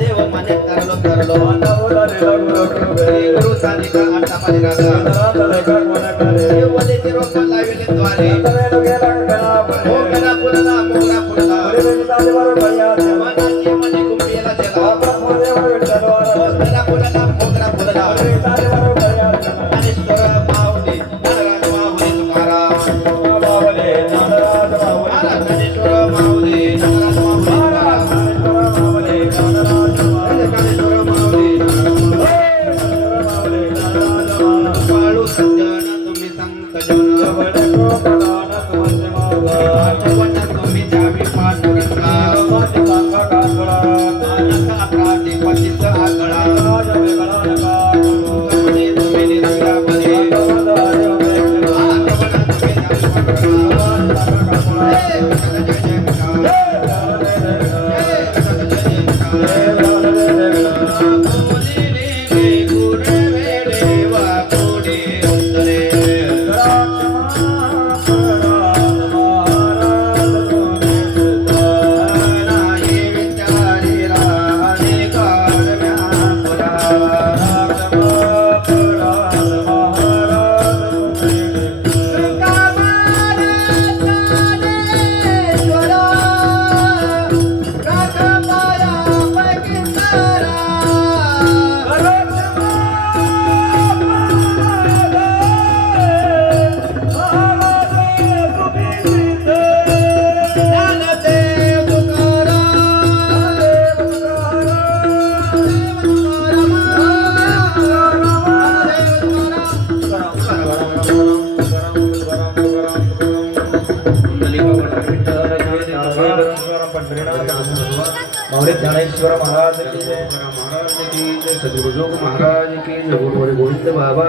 देव माने करलो गुरु सानिका अट्टापाली राजा देवले रोप लाविले द्वारे ओ करा पुरला मोगरा पुरला मनाची मने कुंभिला चला ओ करा पुरला मोगरा पुरला ज्ञानेश्वर माऊली नारायण माऊली तुकाराम ज्ञानेश्वर माऊली नारायण माऊली सज्जन तुम्ही संत जन आठवण तुम्ही द्यावी पांडुरंगा मानस अपराधी पतित आगळा कमने तुम्ही निर्गुणा बरे आठवण तुम्ही ज्ञानेश्वर महाराज की जय, सद्गुरु महाराज की जय, गुरु गोविंद बाबा।